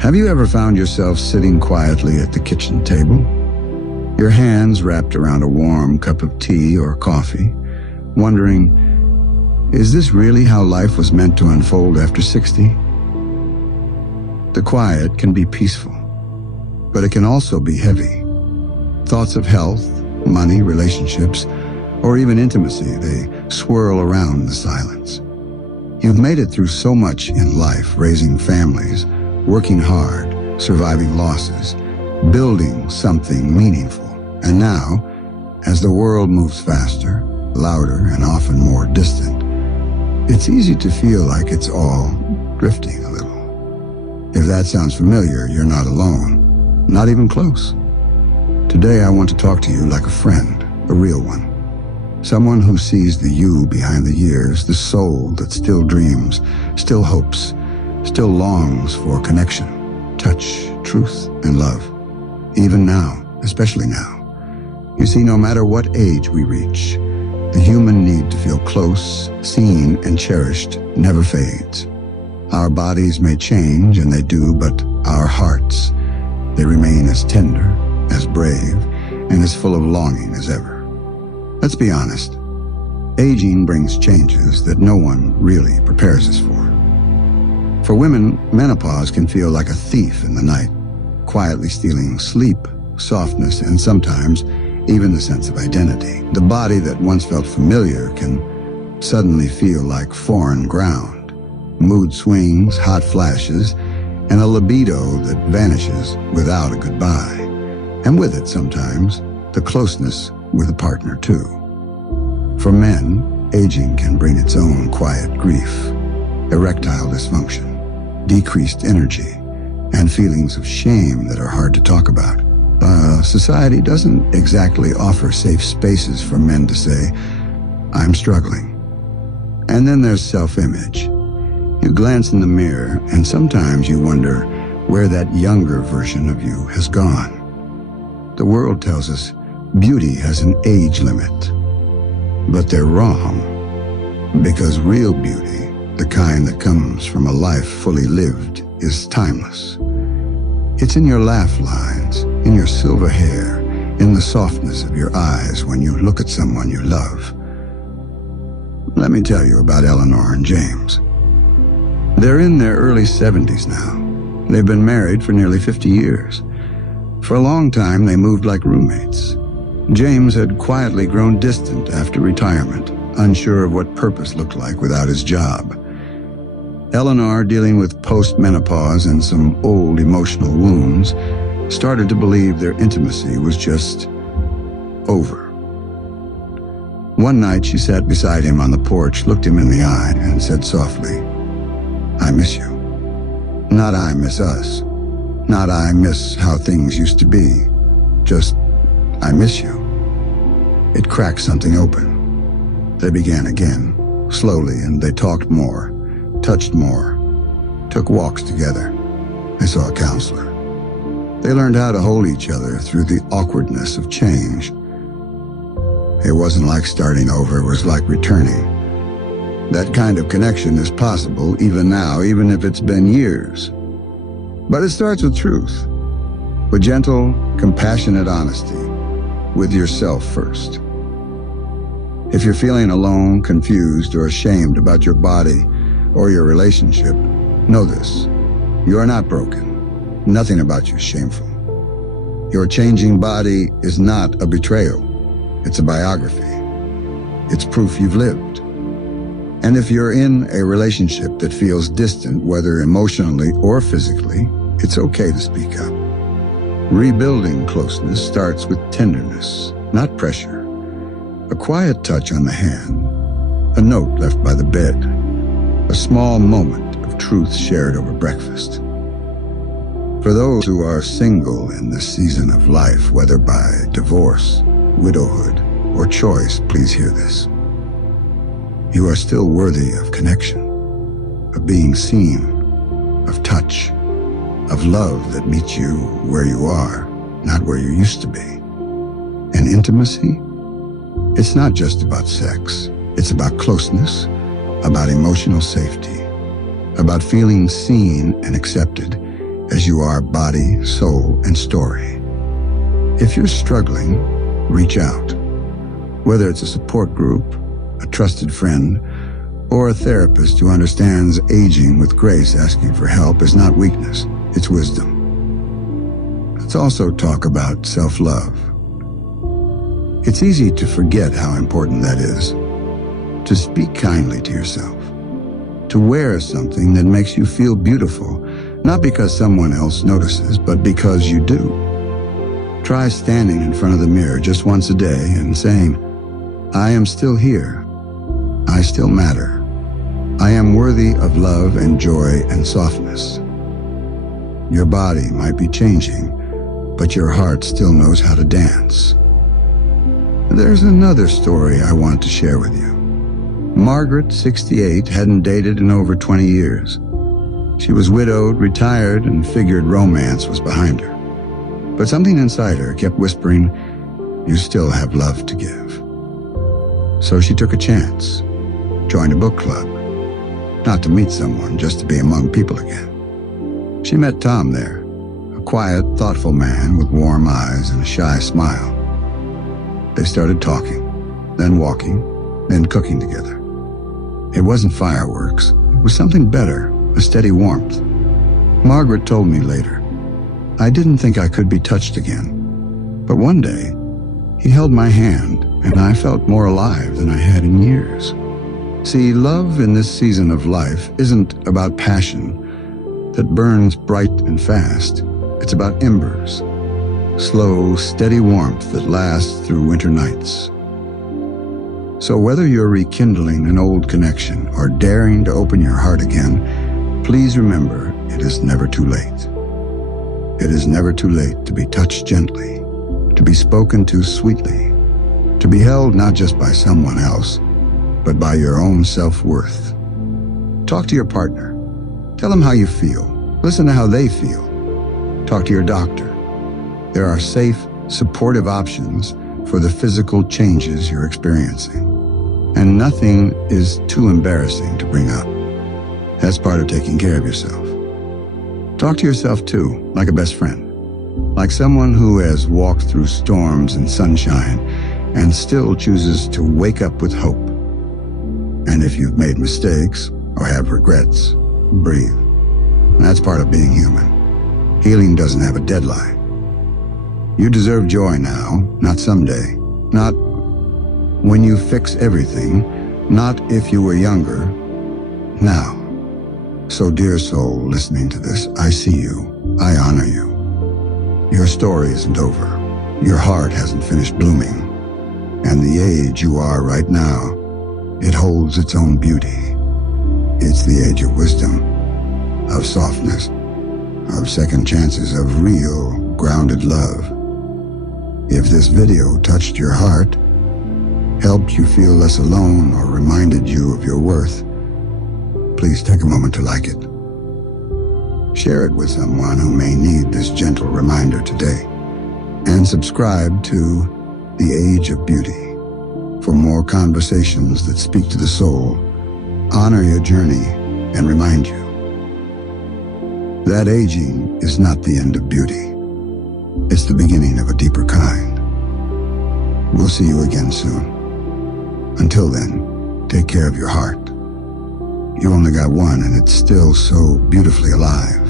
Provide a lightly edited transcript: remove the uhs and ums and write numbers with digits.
Have you ever found yourself sitting quietly at the kitchen table, your hands wrapped around a warm cup of tea or coffee, wondering, is this really how life was meant to unfold after 60? The quiet can be peaceful, but it can also be heavy. Thoughts of health, money, relationships, or even intimacy, they swirl around the silence. You've made it through so much in life, raising families, working hard, surviving losses, building something meaningful. And now, as the world moves faster, louder, and often more distant, it's easy to feel like it's all drifting a little. If that sounds familiar, you're not alone, not even close. Today, I want to talk to you like a friend, a real one. Someone who sees the you behind the years, the soul that still dreams, still hopes, still longs for connection, touch, truth, and love. Even now, especially now. You see, no matter what age we reach, the human need to feel close, seen, and cherished never fades. Our bodies may change, and they do, but our hearts, they remain as tender, as brave, and as full of longing as ever. Let's be honest. Aging brings changes that no one really prepares us for. For women, menopause can feel like a thief in the night, quietly stealing sleep, softness, and sometimes even the sense of identity. The body that once felt familiar can suddenly feel like foreign ground. Mood swings, hot flashes, and a libido that vanishes without a goodbye. And with it, sometimes, the closeness with a partner, too. For men, aging can bring its own quiet grief, erectile dysfunction, decreased energy, and feelings of shame that are hard to talk about. Society doesn't exactly offer safe spaces for men to say, I'm struggling. And then there's self-image. You glance in the mirror, and sometimes you wonder where that younger version of you has gone. The world tells us beauty has an age limit. But they're wrong, because real beauty, the kind that comes from a life fully lived, is timeless. It's in your laugh lines, in your silver hair, in the softness of your eyes when you look at someone you love. Let me tell you about Eleanor and James. They're in their early 70s now. They've been married for nearly 50 years. For a long time, they moved like roommates. James had quietly grown distant after retirement, unsure of what purpose looked like without his job. Eleanor, dealing with post-menopause and some old emotional wounds, started to believe their intimacy was just over. One night, she sat beside him on the porch, looked him in the eye, and said softly, I miss you. Not I miss us. Not I miss how things used to be. Just, I miss you. It cracked something open. They began again, slowly, and they talked more, touched more, took walks together. They saw a counselor. They learned how to hold each other through the awkwardness of change. It wasn't like starting over, it was like returning. That kind of connection is possible even now, even if it's been years. But it starts with truth, with gentle, compassionate honesty, with yourself first. If you're feeling alone, confused, or ashamed about your body or your relationship, know this. You are not broken. Nothing about you is shameful. Your changing body is not a betrayal. It's a biography. It's proof you've lived. And if you're in a relationship that feels distant, whether emotionally or physically, it's okay to speak up. Rebuilding closeness starts with tenderness, not pressure. A quiet touch on the hand, a note left by the bed, a small moment of truth shared over breakfast. For those who are single in this season of life, whether by divorce, widowhood, or choice, please hear this. You are still worthy of connection, of being seen, of touch, of love that meets you where you are, not where you used to be. And intimacy? It's not just about sex. It's about closeness, about emotional safety, about feeling seen and accepted, as you are body, soul, and story. If you're struggling, reach out. Whether it's a support group, a trusted friend, or a therapist who understands aging with grace asking for help is not weakness, it's wisdom. Let's also talk about self-love. It's easy to forget how important that is. To speak kindly to yourself. To wear something that makes you feel beautiful, not because someone else notices, but because you do. Try standing in front of the mirror just once a day and saying, "I am still here. I still matter. I am worthy of love and joy and softness." Your body might be changing, but your heart still knows how to dance. There's another story I want to share with you. Margaret, 68, hadn't dated in over 20 years. She was widowed, retired, and figured romance was behind her. But something inside her kept whispering, "You still have love to give." So she took a chance, joined a book club, not to meet someone, just to be among people again. She met Tom there, a quiet, thoughtful man with warm eyes and a shy smile. They started talking, then walking, then cooking together. It wasn't fireworks. It was something better, a steady warmth. Margaret told me later, "I didn't think I could be touched again. But one day, he held my hand, and I felt more alive than I had in years." See, love in this season of life isn't about passion that burns bright and fast. It's about embers, slow, steady warmth that lasts through winter nights. So whether you're rekindling an old connection or daring to open your heart again, please remember it is never too late. It is never too late to be touched gently, to be spoken to sweetly, to be held not just by someone else, but by your own self-worth. Talk to your partner. Tell them how you feel. Listen to how they feel. Talk to your doctor. There are safe, supportive options for the physical changes you're experiencing. And nothing is too embarrassing to bring up. That's part of taking care of yourself. Talk to yourself too, like a best friend. Like someone who has walked through storms and sunshine and still chooses to wake up with hope. And if you've made mistakes or have regrets, breathe. That's part of being human. Healing doesn't have a deadline. You deserve joy now, not someday. Not when you fix everything, not if you were younger, now. So dear soul listening to this, I see you, I honor you. Your story isn't over. Your heart hasn't finished blooming. And the age you are right now, it holds its own beauty. It's the age of wisdom, of softness, of second chances, of real, grounded love. If this video touched your heart, helped you feel less alone, or reminded you of your worth, please take a moment to like it. Share it with someone who may need this gentle reminder today. And subscribe to The Age of Beauty for more conversations that speak to the soul, honor your journey, and remind you that aging is not the end of beauty. It's the beginning of a deeper kind. We'll see you again soon. Until then, take care of your heart. You only got one, and it's still so beautifully alive.